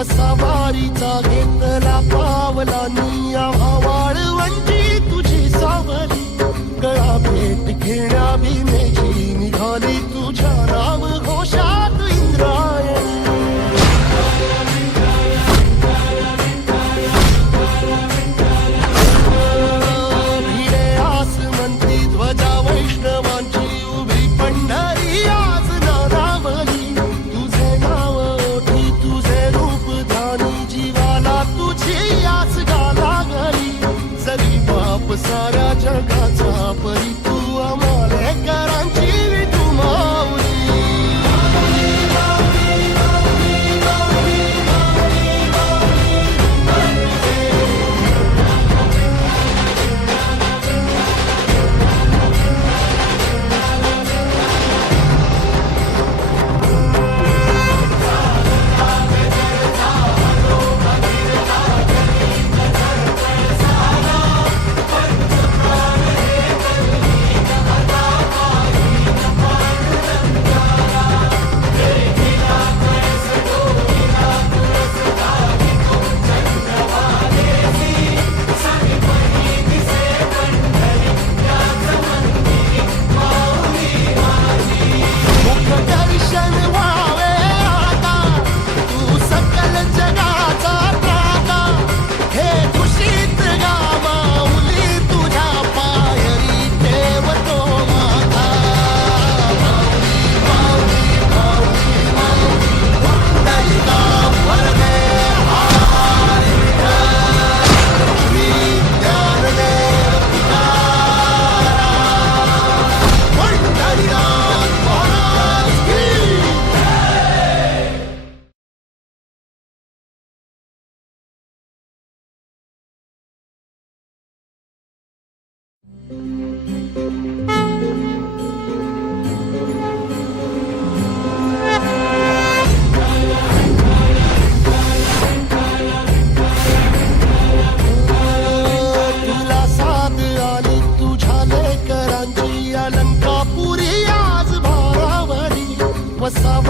वसावारीचा घेतला पावला निया वाळवंटी तुझी सावली गळा भेट घेण्या भीमेची निघाली तुझ्या राम घोषात इंद्रायणी भिडे आसमंती ध्वजा वैष्णवांची उभी पंढरी आज नारावली तुझे नाव ओठी तुझे रूप ध्यानी जीवाला तुझी आस गाला गली सगळी बाप साऱ्या जगाचा परी तू अमालेकरांची विठू माऊली तुला साथ आली तुझ्या लेकरांची अलंकापुरी आज भारावली वसावा